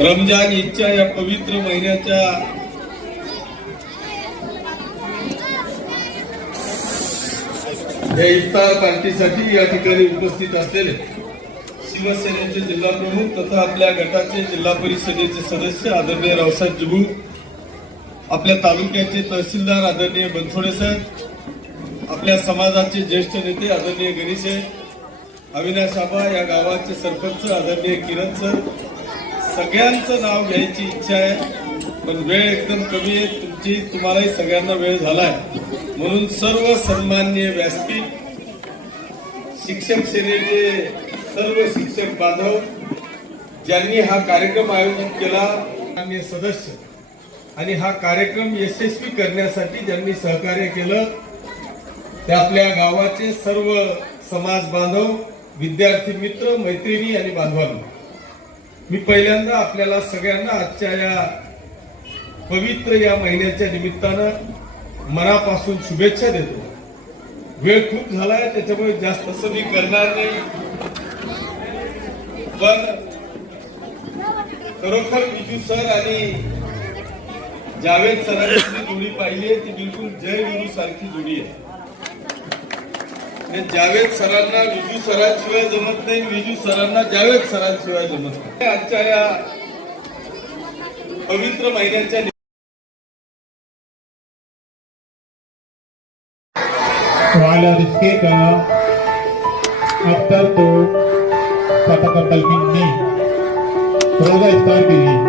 रमजान ईदच्या या पवित्र महिन्याच्या या इफ्तार पार्टीसाठी या ठिकाणी उपस्थित असलेले शिवसेनेचे जिल्हा प्रमुख तथा आपल्या गटाचे जिल्हा परिषदेचे सदस्य आदरणीय रावसाहेब जुबू, आपल्या तालुक्याचे तहसीलदार आदरणीय बनसोडे साहेब, आपल्या समाजाचे ज्येष्ठ नेते आदरणीय गणेश, अविनाश आबा, या गावाचे सरपंच आदरणीय किरण सर, सगळ्यांचं नाव घ्यायची इच्छा आहे पण वेळ एकदम कमी आहे. तुम्हालाही सगळ्यांना वेळ झालाय म्हणून सर्व सन्माननीय व्यासपीठ, शिक्षक सेनेचे सर्व शिक्षक बांधव ज्यांनी हा कार्यक्रम आयोजित केला, माननीय सदस्य आणि हा कार्यक्रम यशस्वी करण्यासाठी ज्यांनी सहकार्य केलं ते आपल्या गावाचे सर्व समाज बांधव, विद्यार्थी मित्र, मैत्रिणी आणि बांधवांनो, मी पहिल्यांदा आपल्याला सगळ्यांना आजच्या या पवित्र या महिन्याच्या निमित्तानं मनापासून शुभेच्छा देतो. वेळ खूप झालाय त्याच्यामुळे जास्त असं मी करणार नाही, पण खरोखर विजू सर आणि जावेद सरांची जोडी पाहिली ती बिलकुल जय विजू सारखी जोडी आहे. जावेद सरांना विजू सरांशिवाय जमत नाही, विजू सरांना जावेद सरांशिवाय जमत नाही. आजच्या या पवित्र महिन्याच्या वाला रिश्ते का अब तक तो पता कल्पिन ने रोजा इफ्तार के लिए